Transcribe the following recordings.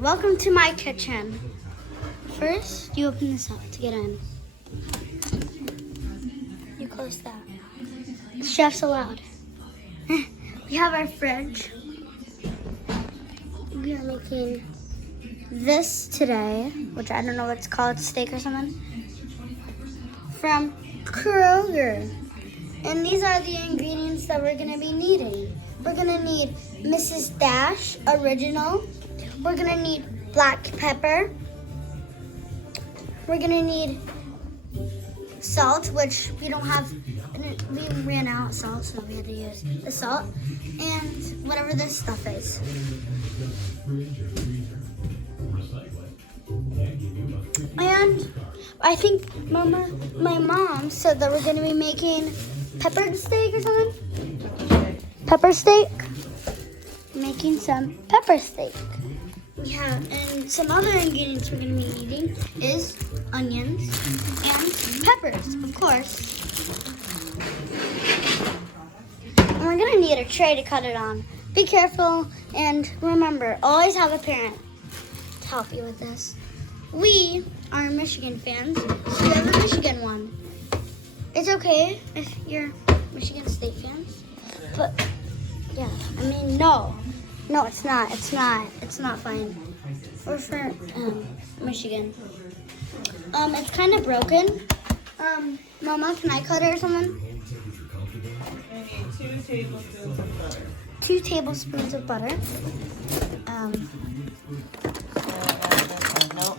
welcome to my kitchen. First, you open this up to get in. You close that. The chef's allowed. We have our fridge. We are making this today, which I don't know what it's called, steak or something, from Kroger. And these are the ingredients that we're gonna be needing. We're gonna need Mrs. Dash Original. We're gonna need black pepper. We're gonna need salt, which we don't have, we ran out of salt, so we had to use the salt, and whatever this stuff is. And I think my mom said that we're gonna be making pepper steak or something. Pepper steak. Making some pepper steak. We have, and some other ingredients we're gonna be eating is onions and peppers, of course. And we're gonna need a tray to cut it on. Be careful, and remember, always have a parent to help you with this. We are Michigan fans, so we have a Michigan one. It's okay if you're Michigan State fans, but yeah, I mean, no, it's not. It's not fine. We're for Michigan. It's kind of broken. Mama, can I cut it or something? 2 tablespoons of butter. 2 tablespoons of butter. Nope.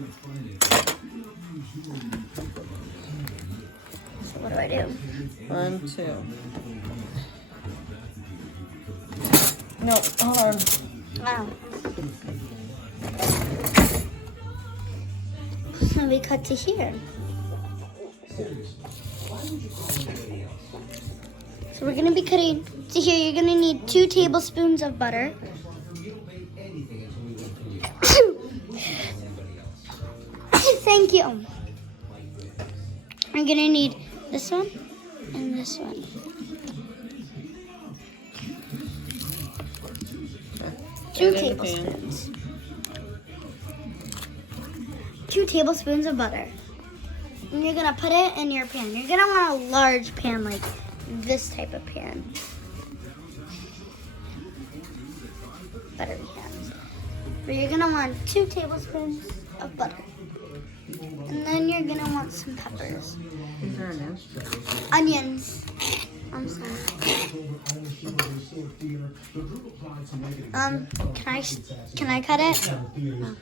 So what do I do? 1, 2. Nope, hold on. Wow. So we cut to here. So we're gonna be cutting to here. You're gonna need 2 tablespoons of butter. Thank you. We're gonna need this one and this one. Two tablespoons. 2 tablespoons of butter. And you're gonna put it in your pan. You're gonna want a large pan, like this type of pan. Buttery pans. But you're gonna want 2 tablespoons of butter. And then you're gonna want some peppers. These are onions. Onions. I'm sorry. Can I cut it? No.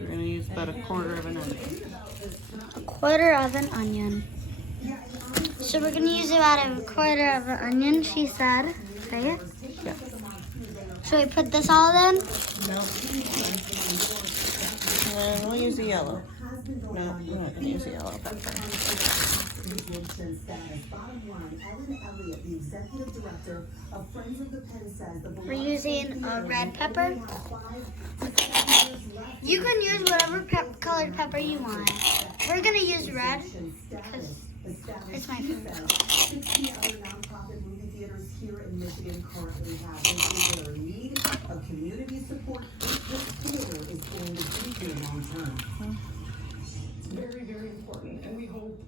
We're going to use about 1/4 of an onion. 1/4 of an onion. So we're going to use about 1/4 of an onion, she said. Say it? Yeah. Should we put this all in? No. And then we'll use the yellow. No, we're not going to use the yellow pepper. We're using a red pepper. You can use whatever colored pepper you want. We're going to use red because it's my favorite. 60 other nonprofit movie theaters here in Michigan currently have their need of community support. This theater is going to be here long term. It's very, very important, and we hope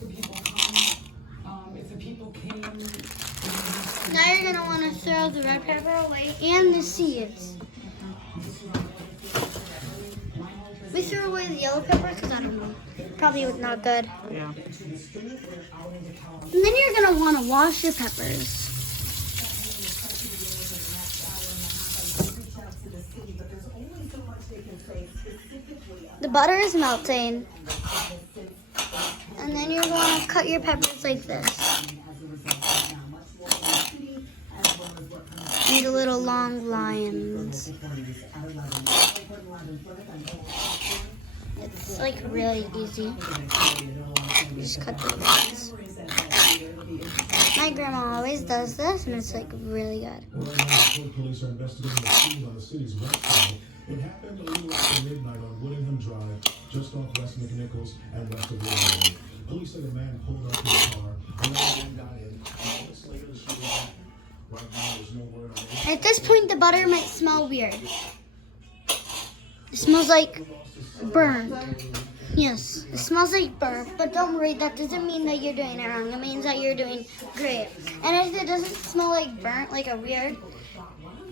the people come. If the people came, Now you're going to want to throw the red pepper away and the seeds. We threw away the yellow pepper because I don't know. Probably not good. Yeah. And then you're going to want to wash your peppers. The butter is melting. And then you're going to cut your peppers like this. Into little long lines. It's like really easy. Just cut the lines. My grandma always does this, and it's like really good. Police are investigating the scene on the city's west side. It happened a little after midnight on Woodingham Drive. just off West McNichols and west of Road. Police said a man pulled up his car, and then got in. Minutes later, the shooter happened. Right now, there's no word on it. At this point, the butter might smell weird. It smells like burnt. Yes, it smells like burnt, but don't worry, that doesn't mean that you're doing it wrong. It means that you're doing great. And if it doesn't smell like burnt, like a weird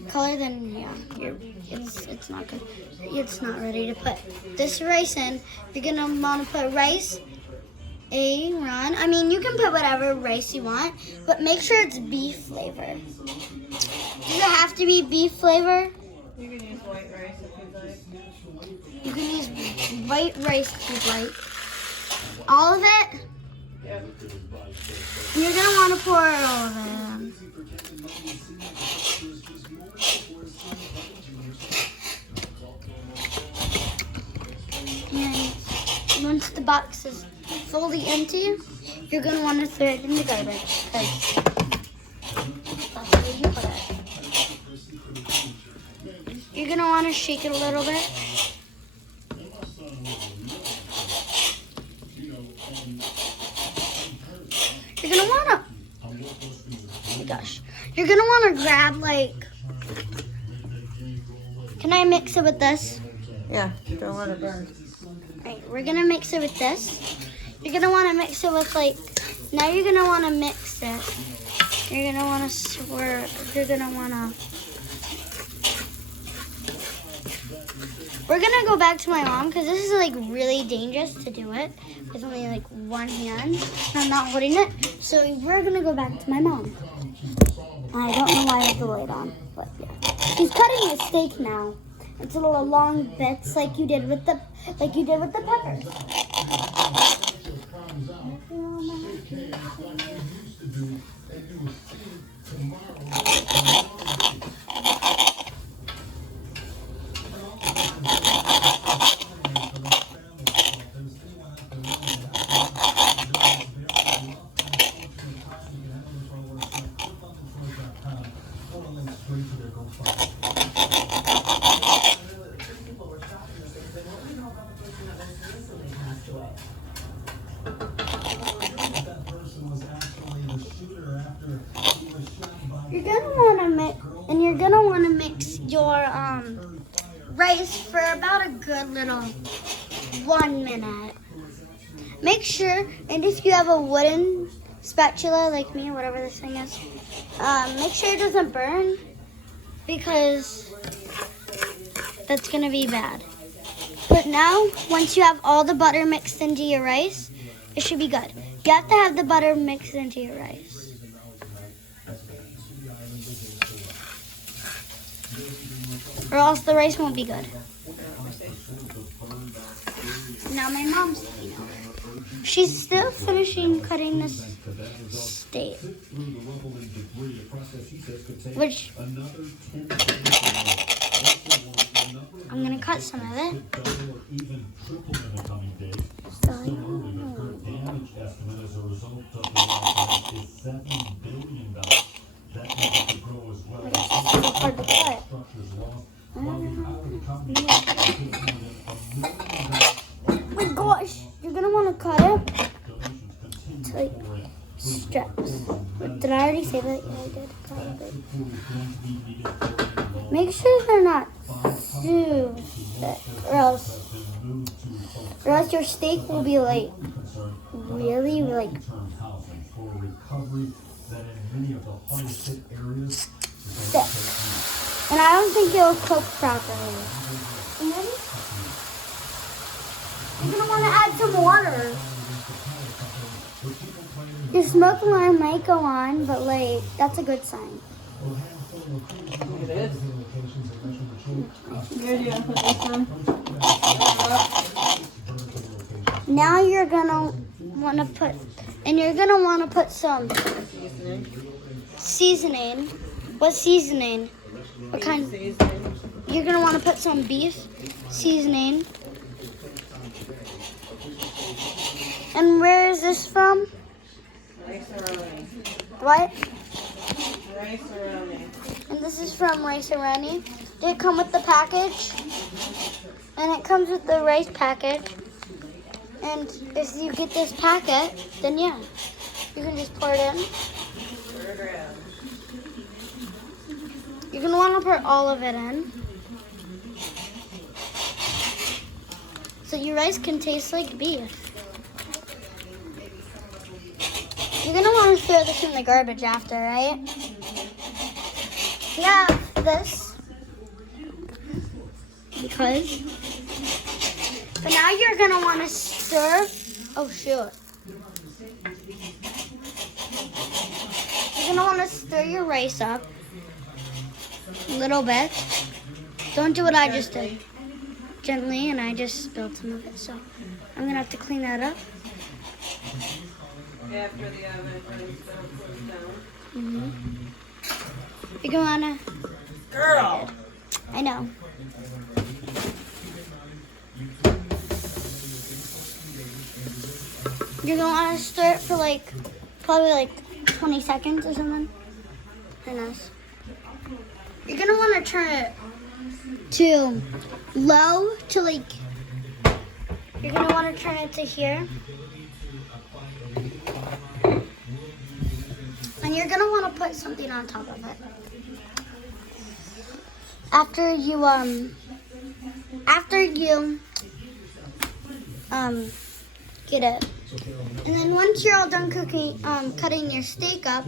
color, then yeah, it's not good. It's not ready to put this rice in. You're gonna want to put rice, run. I mean, you can put whatever rice you want, but make sure it's beef flavor. Does it have to be beef flavor? You can use white rice if you'd like. You can use white rice if you'd like. All of it? Yep. You're gonna want to pour all of it in. And once the box is fully empty, you're gonna want to throw it in the garbage because that's where you put it. You're gonna want to shake it a little bit. You're gonna wanna, oh my gosh, you're gonna wanna grab like, can I mix it with this? Yeah, don't let it burn. Alright, we're gonna mix it with this. You're gonna wanna mix it with like, now you're gonna wanna mix it. You're gonna wanna swerve, you're gonna wanna, we're gonna go back to my mom because this is like really dangerous to do it. There's only like one hand and I'm not holding it. So we're gonna go back to my mom. I don't know why I have the light on, but yeah. She's cutting a steak now. It's a little long bits like you did with the peppers. You're gonna wanna mix your rice for about a good little 1 minute. Make sure, and if you have a wooden spatula like me, whatever this thing is, make sure it doesn't burn because that's gonna be bad. But now, once you have all the butter mixed into your rice, it should be good. You have to have the butter mixed into your rice. Or else the rice won't be good. Now my mom's taking over. She's still finishing cutting this steak. Which I'm gonna cut some of it. Hard to cut. Oh my gosh, you're gonna want to cut it to like strips. Did I already say that? Yeah, I did. Probably. Make sure they're not too thick, or else your steak will be like really like thick. And I don't think it'll cook properly. And then you're gonna want to add some water. Your smoke alarm might go on, but like that's a good sign. It is. Good, you gonna put this on? Now you're gonna want to put, and you're gonna want to put some seasoning. What seasoning? What kind? Seasoning. You're gonna want to put some beef seasoning. And where is this from? Rice-A-Roni. What? Rice-A-Roni. And this is from Rice-A-Roni. Did it come with the package? And it comes with the rice package. And if you get this packet, then yeah, you can just pour it in. Pour it around. You're gonna want to pour all of it in, so your rice can taste like beef. You're gonna want to throw this in the garbage after, right? Yeah, this. Because. But now you're gonna want to stir. Oh shoot. You're gonna want to stir your rice up a little bit. Don't do what I just did. Gently, and I just spilled some of it. So I'm gonna have to clean that up. After the oven cools down. Mm-hmm. You're gonna wanna. Girl! I know. You're gonna wanna stir it for probably 20 seconds or something. Very nice. You're gonna wanna turn it to low to you're gonna wanna turn it to here. And you're gonna wanna put something on top of it. After you get it. And then once you're all done cooking, cutting your steak up,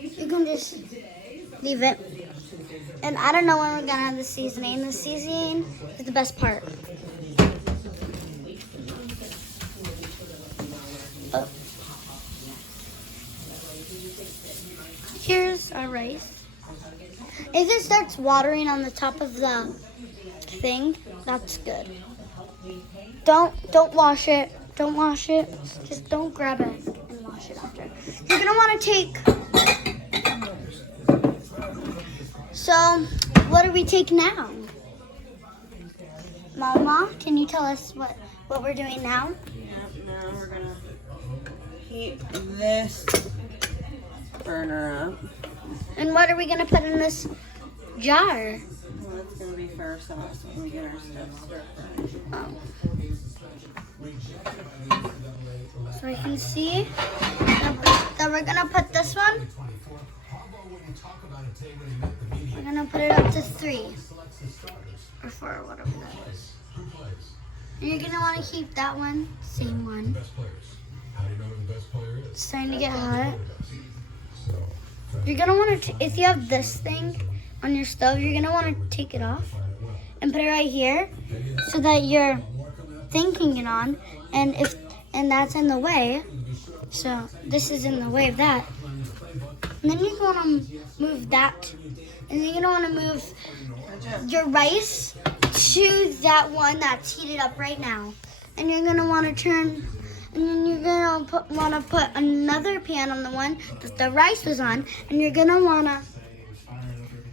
you can just leave it. And I don't know when we're gonna have the seasoning. The seasoning is the best part. Oh. Here's our rice. If it starts watering on the top of the thing, that's good. Don't wash it. Don't wash it. Just don't grab it and wash it after. You're gonna want to take. So, what do we take now? Mama, can you tell us what we're doing now? Yeah, now we're gonna heat this burner up. And what are we gonna put in this jar? Well, that's gonna be first so we get our stuff stir fried. Oh. So I can see that we're gonna put this one. We're gonna put it up to 3 or 4, whatever that is. And you're gonna want to keep that one, same one. It's starting to get hot. You're gonna want to, if you have this thing on your stove, you're gonna want to take it off and put it right here, so that you're thinking it on, and that's in the way. So this is in the way of that. And then you're gonna move that, and then you're gonna want to move your rice to that one that's heated up right now. And you're gonna want to turn. And then you're gonna want to put another pan on the one that the rice was on, and you're gonna want to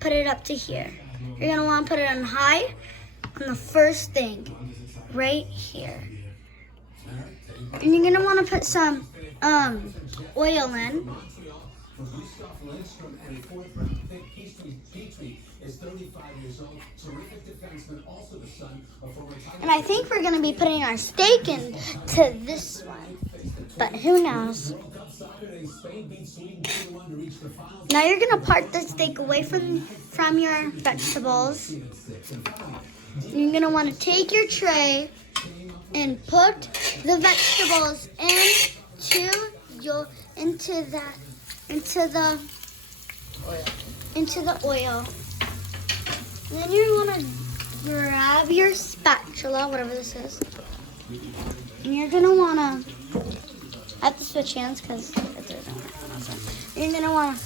put it up to here. You're gonna want to put it on high on the first thing, right here. And you're gonna want to put some oil in. And I think we're gonna be putting our steak into this one, but who knows? Now you're gonna part the steak away from your vegetables. You're gonna want to take your tray and put the vegetables into the oil. And then you want to grab your spatula, whatever this is, and you're gonna wanna. I have to switch hands because it doesn't work. You're gonna wanna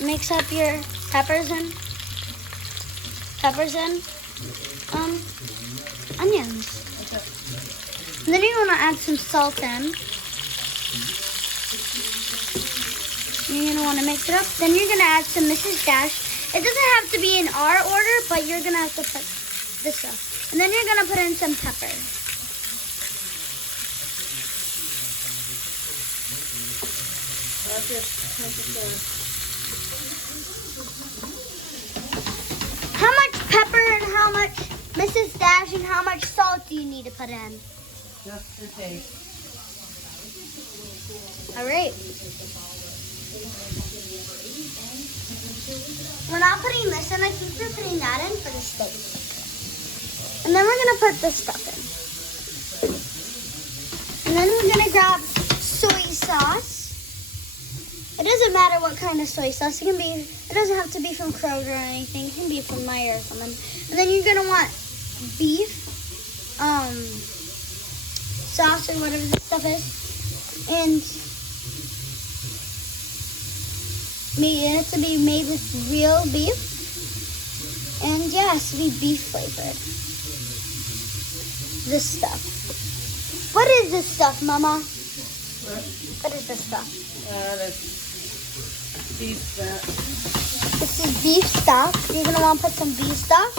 mix up your peppers and onions. And then you wanna add some salt in. You're gonna wanna mix it up. Then you're gonna add some Mrs. Dash. It doesn't have to be in our order, but you're gonna have to put this stuff. And then you're gonna put in some pepper. How much pepper and how much need to put in. Just for taste. All right. We're not putting this in. I think we're putting that in for the steak. And then we're going to put this stuff in. And then we're going to grab soy sauce. It doesn't matter what kind of soy sauce. It doesn't have to be from Kroger or anything. It can be from Meijer or something. And then you're going to want beef sauce or whatever this stuff is. And it has to be made with real beef. And yeah, it has to be beef flavored. This stuff. What is this stuff, Mama? What is this stuff? That's beef fat. This is beef stock. You're going to want to put some beef stock.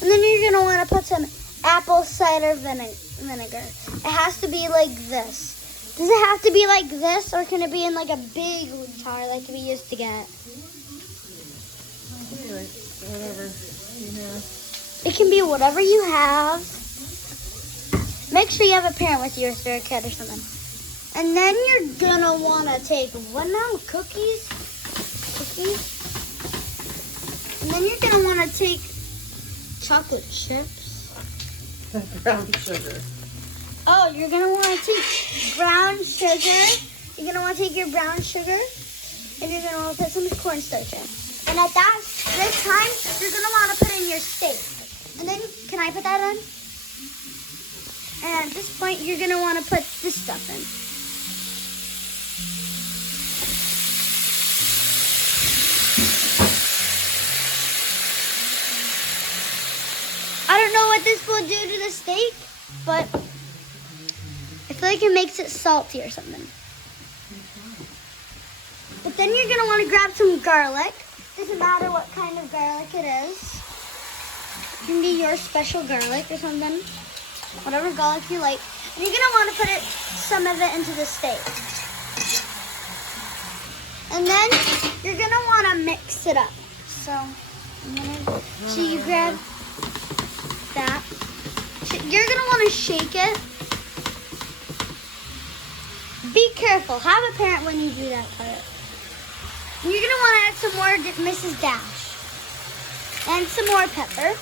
And then you're going to want to put some apple cider vinegar. It has to be like this. Does it have to be like this, or can it be in like a big jar like we used to get? Like, whatever you have. It can be whatever you have. Make sure you have a parent with you or a kid or something. And then you're gonna wanna take what now? Cookies. And then you're gonna wanna take chocolate chips. Brown sugar. Oh, you're gonna wanna take brown sugar. You're gonna wanna take your brown sugar, and you're gonna wanna put some cornstarch in. And at this time, you're gonna wanna put in your steak. And then, can I put that in? And at this point, you're gonna wanna put this stuff in. I don't know what this will do to the steak, but I feel like it makes it salty or something. But then you're gonna want to grab some garlic. Doesn't matter what kind of garlic it is. It can be your special garlic or something. Whatever garlic you like. And you're gonna want to put some of it into the steak. And then you're gonna want to mix it up. So you grab that. You're gonna want to shake it. Be careful. Have a parent when you do that part. And you're gonna want to add some more Mrs. Dash and some more pepper.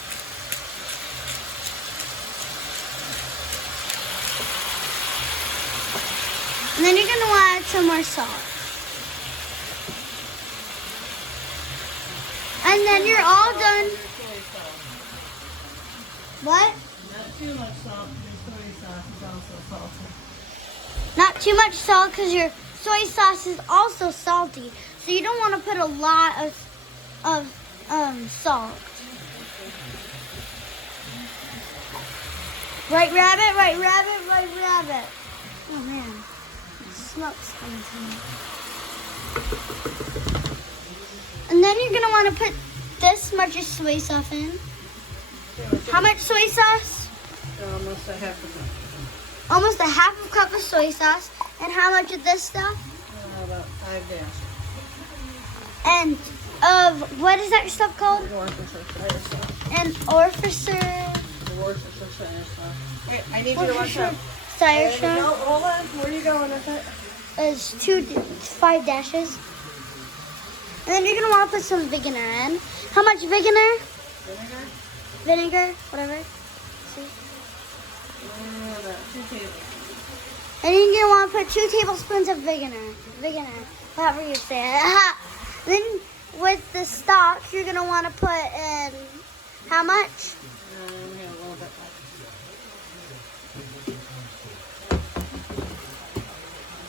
And then you're gonna want to add some more salt. And then you're all done. What? Not too much salt. Your soy sauce is also salty. Not too much salt because your soy sauce is also salty. So you don't want to put a lot of salt. Right, rabbit, right, rabbit, right, rabbit. Oh man, smoke's coming from me. And then you're gonna want to put this much of soy sauce in. How much soy sauce? Almost a half a cup. Almost a half a cup of soy sauce. And how much of this stuff? About 5 dashes. And of what is that stuff called? Worcestershire sauce. An Worcestershire. Worcestershire sauce. Hey, I need you to watch out. Worcestershire No, hold on. Where are you going with it? is 5 dashes. And then you're gonna want to put some vinegar in. How much vinegar? Vinegar? Vinegar, whatever. See? About 2 tablespoons. And you're gonna want to put 2 tablespoons of vinegar, however you say it. Then with the stock, you're gonna want to put in how much? A little bit.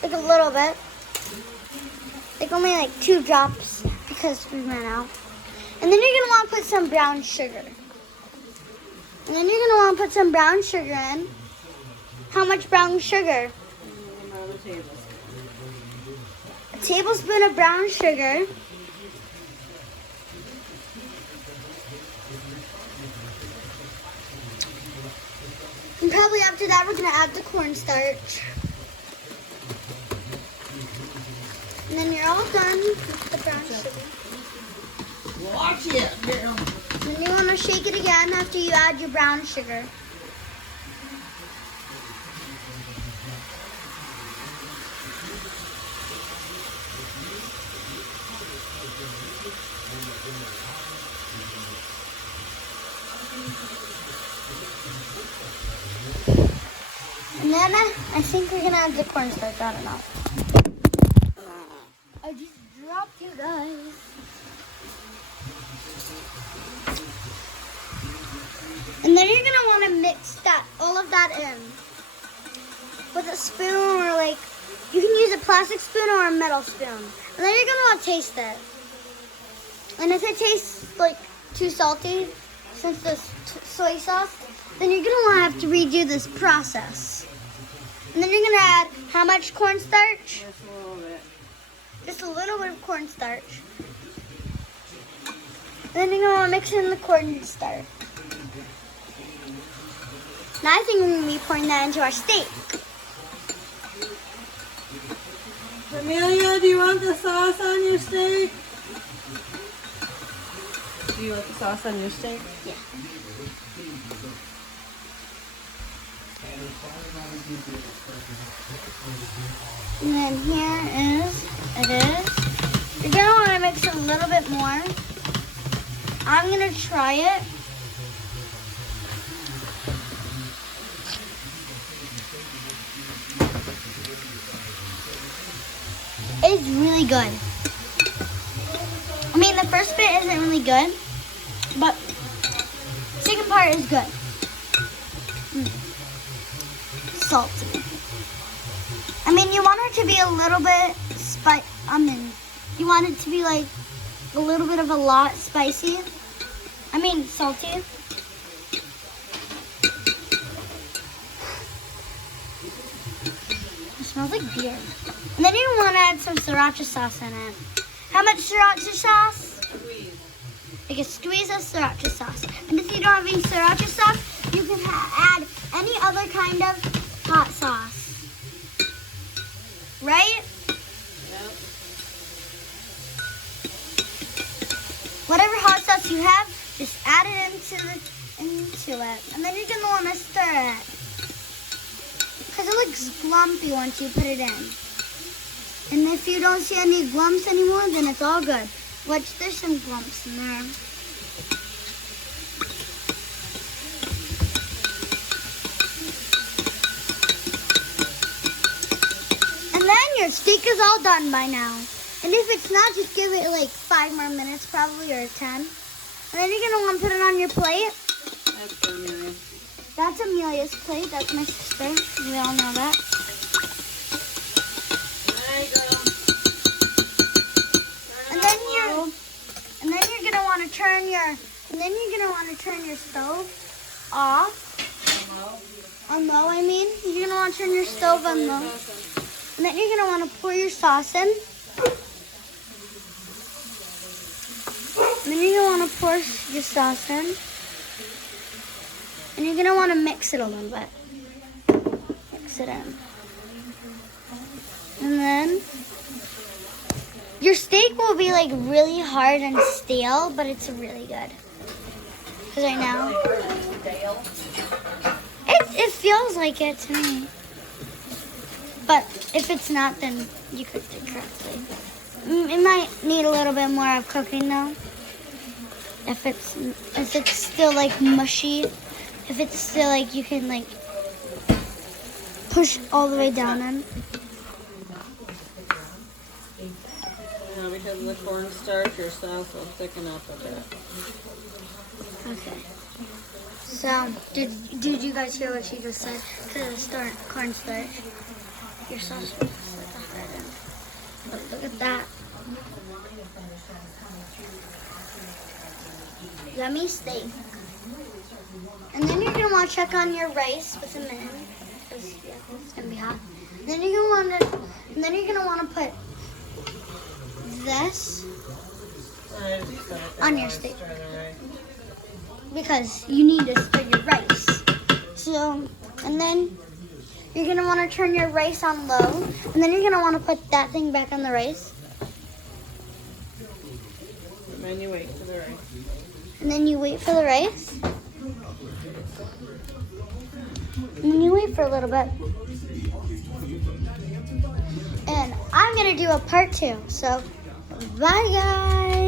Like a little bit. Like only like 2 drops because we ran out. And then you're gonna want to put some brown sugar. And then you're gonna want to put some brown sugar in. How much brown sugar? About a tablespoon. A tablespoon of brown sugar. And probably after that, we're gonna add the cornstarch. And then you're all done with the brown sugar. Watch it. And then you want to shake it again after you add your brown sugar. And then I think we're gonna have the cornstarch. I don't know. I just dropped you guys. And then you're gonna want to mix all of that in with a spoon, or like you can use a plastic spoon or a metal spoon. And then you're gonna want to taste it. And if it tastes like too salty, since there's soy sauce, then you're gonna want to have to redo this process. And then you're gonna add how much cornstarch? Just a little bit. Just a little bit of cornstarch. And then you're gonna want to mix in the cornstarch. Now I think we're gonna be pouring that into our steak. Amelia, do you want the sauce on your steak? Do you want the sauce on your steak? Yeah. And then here it is. You're gonna want to mix a little bit more. I'm gonna try it. It's really good. I mean, the first bit isn't really good, but the second part is good. Salty. I mean, you want it to be a little bit you want it to be like a little bit of a lot spicy. I mean, salty. It smells like beer. And then you want to add some sriracha sauce in it. How much sriracha sauce? Like a squeeze of sriracha sauce. And if you don't have any sriracha sauce, you can add any other kind of hot sauce. Right? Yep. Whatever hot sauce you have, just add it into it. And then you're going to want to stir it. Because it looks glumpy once you put it in. And if you don't see any glumps anymore, then it's all good. Watch, there's some glumps in there. And then your steak is all done by now. And if it's not, just give it like 5 more minutes probably, or 10. And then you're going to want to put it on your plate. That's for Amelia. That's Amelia's plate. That's my sister. We all know that. There you go. And then you're gonna want to turn your stove off. On low, I mean. You're gonna want to turn your stove on low. And then you're gonna want to pour your sauce in. And then you're gonna want to pour your sauce in. And you're gonna want to mix it a little bit. Mix it in. And then your steak will be like really hard and stale, but it's really good. Because right now, it feels like it to me. But if it's not, then you cooked it correctly. It might need a little bit more of cooking though. If it's still like mushy, if it's still like you can like push all the way down in. Yeah, because of the cornstarch, your sauce will thicken up a bit. Okay. So, did you guys hear what she just said? Because of the cornstarch, your sauce will slip off right in. But look at that. Yummy steak. And then you're going to want to check on your rice with a minute. Because it's going to be hot. And then you're going to want to put this on your steak. Because you need to stir your rice. So, and then you're going to want to turn your rice on low. And then you're going to want to put that thing back on the rice. And then you wait for the rice. And then you wait for the rice. And then you wait for a little bit. And I'm going to do a part 2. So, bye guys.